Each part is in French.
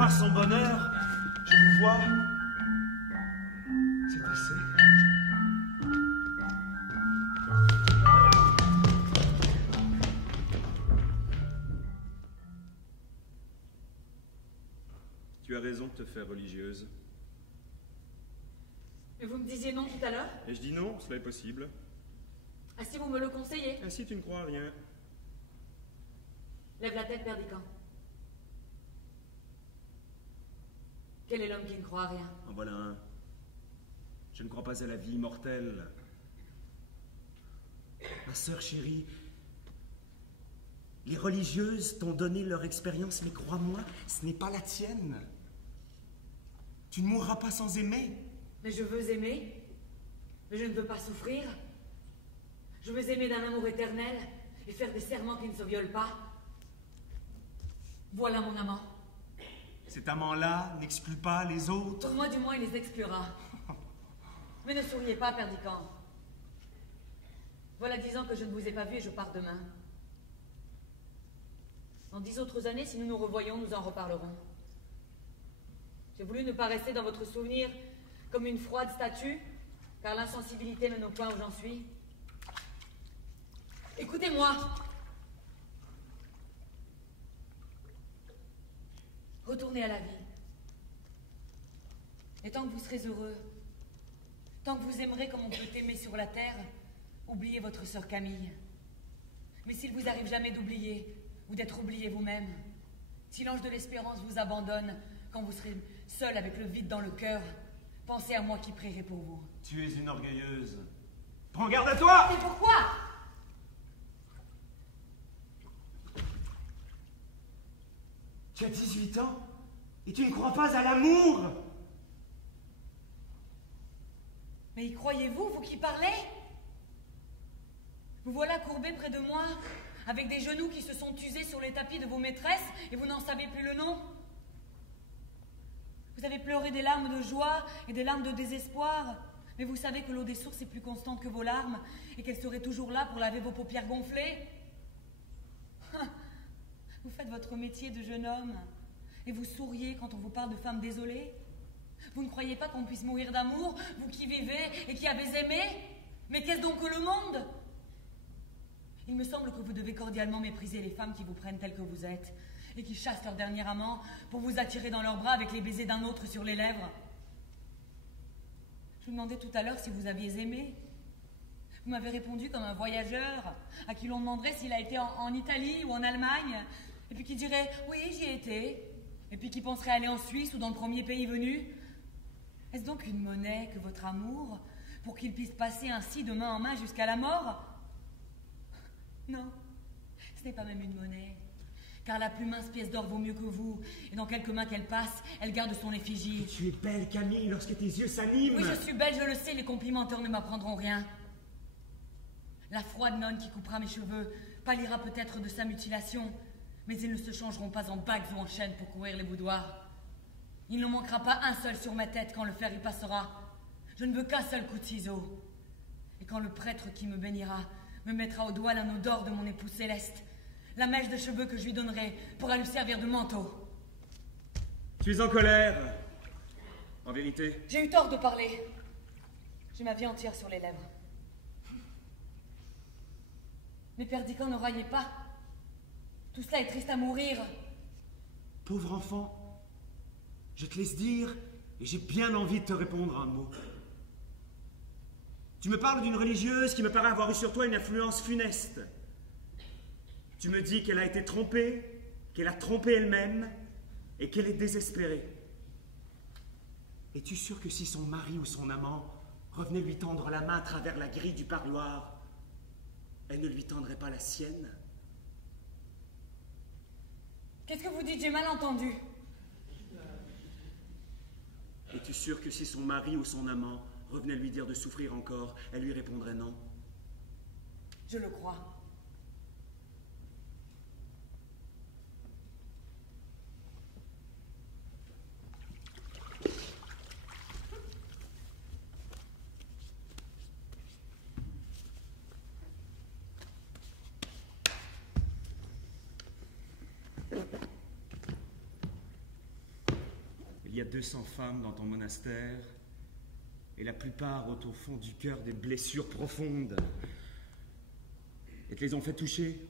pas son bonheur. Je vous vois. C'est assez. Tu as raison de te faire religieuse. Mais vous me disiez non tout à l'heure? Et je dis non, cela est possible. Ah, si vous me le conseillez? Ah, si tu ne crois à rien. Lève la tête, Perdican. Quel est l'homme qui ne croit à rien? En voilà un. Je ne crois pas à la vie immortelle. Ma sœur chérie, les religieuses t'ont donné leur expérience, mais crois-moi, ce n'est pas la tienne. Tu ne mourras pas sans aimer. Mais je veux aimer, mais je ne veux pas souffrir. Je veux aimer d'un amour éternel et faire des serments qui ne se violent pas. Voilà mon amant. Cet amant-là n'exclut pas les autres. Pour moi, du moins, il les exclura. Mais ne souriez pas, Perdican. Voilà 10 ans que je ne vous ai pas vu et je pars demain. Dans 10 autres années, si nous nous revoyons, nous en reparlerons. J'ai voulu ne pas rester dans votre souvenir comme une froide statue, car l'insensibilité mène au point où j'en suis. Écoutez-moi. Retournez à la vie. Et tant que vous serez heureux, tant que vous aimerez comme on peut aimer sur la terre, oubliez votre sœur Camille. Mais s'il vous arrive jamais d'oublier, ou d'être oublié vous-même, si l'ange de l'espérance vous abandonne quand vous serez seul avec le vide dans le cœur, pensez à moi qui prierai pour vous. Tu es une orgueilleuse. Prends garde à toi! Mais pourquoi? Tu as 18 ans et tu ne crois pas à l'amour. Mais y croyez-vous, vous qui parlez? Vous voilà courbé près de moi, avec des genoux qui se sont usés sur les tapis de vos maîtresses, et vous n'en savez plus le nom. Vous avez pleuré des larmes de joie et des larmes de désespoir, mais vous savez que l'eau des sources est plus constante que vos larmes, et qu'elle serait toujours là pour laver vos paupières gonflées. Vous faites votre métier de jeune homme, et vous souriez quand on vous parle de femmes désolées. Vous ne croyez pas qu'on puisse mourir d'amour, vous qui vivez et qui avez aimé? Mais qu'est-ce donc que le monde? Il me semble que vous devez cordialement mépriser les femmes qui vous prennent telles que vous êtes, et qui chassent leur dernier amant pour vous attirer dans leurs bras avec les baisers d'un autre sur les lèvres. Je vous demandais tout à l'heure si vous aviez aimé. Vous m'avez répondu comme un voyageur à qui l'on demanderait s'il a été en Italie ou en Allemagne, et puis qui dirait « oui, j'y ai été », et puis qui penserait aller en Suisse ou dans le premier pays venu. Est-ce donc une monnaie que votre amour, pour qu'il puisse passer ainsi de main en main jusqu'à la mort? Non, ce n'est pas même une monnaie, car la plus mince pièce d'or vaut mieux que vous, et dans quelques mains qu'elle passe, elle garde son effigie. Tu es belle, Camille, lorsque tes yeux s'animent. Oui, je suis belle, je le sais, les complimenteurs ne m'apprendront rien. La froide nonne qui coupera mes cheveux pâlira peut-être de sa mutilation, mais ils ne se changeront pas en bagues ou en chaînes pour courir les boudoirs. Il n'en manquera pas un seul sur ma tête quand le fer y passera. Je ne veux qu'un seul coup de ciseau. Et quand le prêtre qui me bénira me mettra au doigt l'anneau d'or de mon épouse céleste, la mèche de cheveux que je lui donnerai pourra lui servir de manteau. Tu es en colère. En vérité. J'ai eu tort de parler. J'ai ma vie entière sur les lèvres. Mais Perdican, ne raillez pas. Tout cela est triste à mourir. Pauvre enfant, je te laisse dire, et j'ai bien envie de te répondre un mot. Tu me parles d'une religieuse qui me paraît avoir eu sur toi une influence funeste. Tu me dis qu'elle a été trompée, qu'elle a trompé elle-même, et qu'elle est désespérée. Es-tu sûr que si son mari ou son amant revenait lui tendre la main à travers la grille du parloir, elle ne lui tendrait pas la sienne? Qu'est-ce que vous dites? J'ai mal entendu. Es-tu sûr que si son mari ou son amant revenait lui dire de souffrir encore, elle lui répondrait non? Je le crois. y a 200 femmes dans ton monastère, et la plupart ont au fond du cœur des blessures profondes. Et te les ont fait toucher,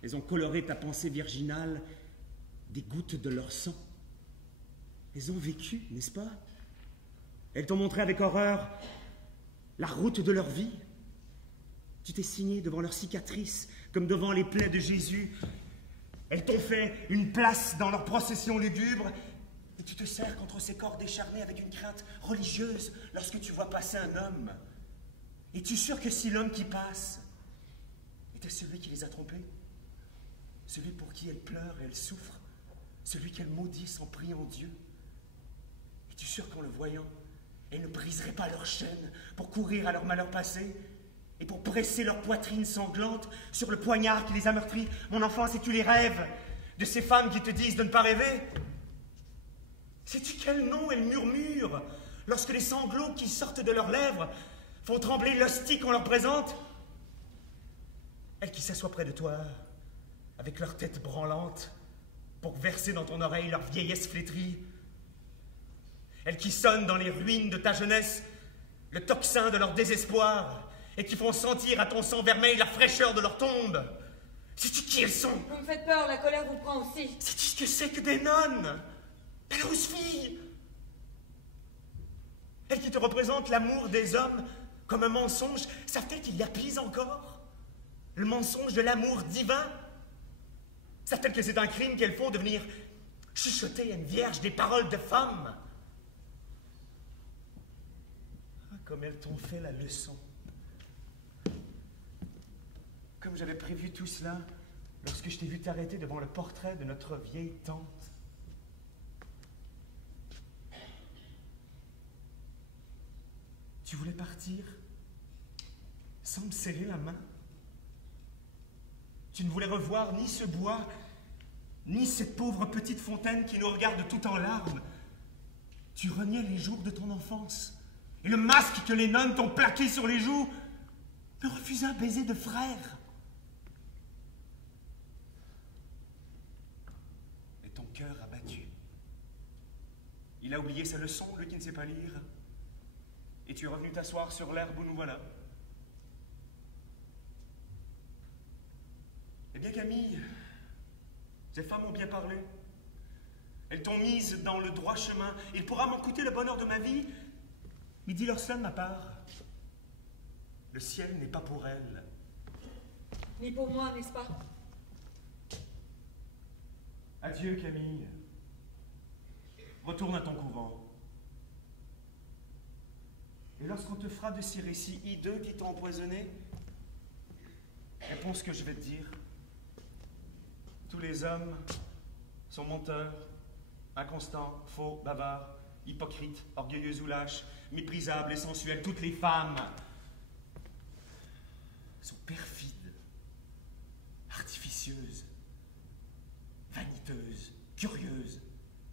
elles ont coloré ta pensée virginale des gouttes de leur sang. Elles ont vécu, n'est-ce pas? Elles t'ont montré avec horreur la route de leur vie. Tu t'es signé devant leurs cicatrices, comme devant les plaies de Jésus. Elles t'ont fait une place dans leur procession lugubre, et tu te serres contre ces corps décharnés avec une crainte religieuse lorsque tu vois passer un homme. Es-tu sûr que si l'homme qui passe était celui qui les a trompés, celui pour qui elles pleurent et elles souffrent, celui qu'elles maudissent en priant Dieu? Es-tu sûr qu'en le voyant, elles ne briseraient pas leurs chaînes pour courir à leur malheur passé et pour presser leur poitrine sanglante sur le poignard qui les a meurtris? Mon enfant, sais-tu les rêves de ces femmes qui te disent de ne pas rêver? Sais-tu quel nom elles murmurent lorsque les sanglots qui sortent de leurs lèvres font trembler l'hostie qu'on leur présente? Elles qui s'assoient près de toi, avec leur tête branlante, pour verser dans ton oreille leur vieillesse flétrie. Elles qui sonnent dans les ruines de ta jeunesse le tocsin de leur désespoir, et qui font sentir à ton sang vermeil la fraîcheur de leur tombe. Sais-tu qui elles sont? Vous me faites peur, la colère vous prend aussi. Sais-tu ce que c'est que des nonnes? Des grosses filles? Elles qui te représentent l'amour des hommes comme un mensonge, savent-elles qu'il y a pis encore? Le mensonge de l'amour divin? Savent-elles que c'est un crime qu'elles font de venir chuchoter à une vierge des paroles de femme? Ah, comme elles t'ont fait la leçon. Comme j'avais prévu tout cela lorsque je t'ai vu t'arrêter devant le portrait de notre vieille tante. Tu voulais partir sans me serrer la main. Tu ne voulais revoir ni ce bois, ni cette pauvre petite fontaine qui nous regarde tout en larmes. Tu reniais les jours de ton enfance, et le masque que les nonnes t'ont plaqué sur les joues me refusa un baiser de frère. Et ton cœur abattu. Il a oublié sa leçon, lui qui ne sait pas lire. Et tu es revenu t'asseoir sur l'herbe où nous voilà. Eh bien, Camille, ces femmes ont bien parlé. Elles t'ont mise dans le droit chemin. Il pourra m'en coûter le bonheur de ma vie, mais dis-leur cela de ma part. Le ciel n'est pas pour elles. Ni pour moi, n'est-ce pas? Adieu, Camille. Retourne à ton couvent. Et lorsqu'on te fera de ces récits hideux qui t'ont empoisonné, réponds ce que je vais te dire. Tous les hommes sont menteurs, inconstants, faux, bavards, hypocrites, orgueilleux ou lâches, méprisables et sensuels. Toutes les femmes sont perfides, artificieuses, vaniteuses, curieuses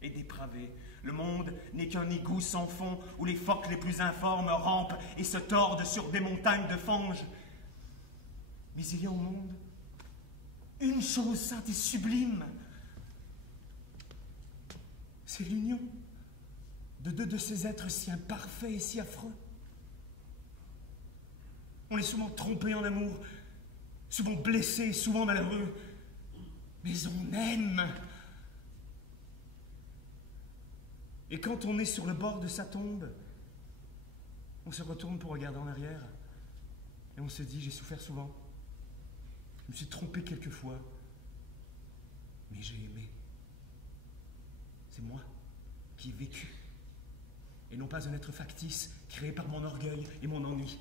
et dépravées. Le monde n'est qu'un égout sans fond où les phoques les plus informes rampent et se tordent sur des montagnes de fange. Mais il y a au monde une chose sainte et sublime. C'est l'union de deux de ces êtres si imparfaits et si affreux. On est souvent trompé en amour, souvent blessé, souvent malheureux, mais on aime. Et quand on est sur le bord de sa tombe, on se retourne pour regarder en arrière et on se dit, j'ai souffert souvent, je me suis trompé quelquefois, mais j'ai aimé. C'est moi qui ai vécu, et non pas un être factice créé par mon orgueil et mon ennui.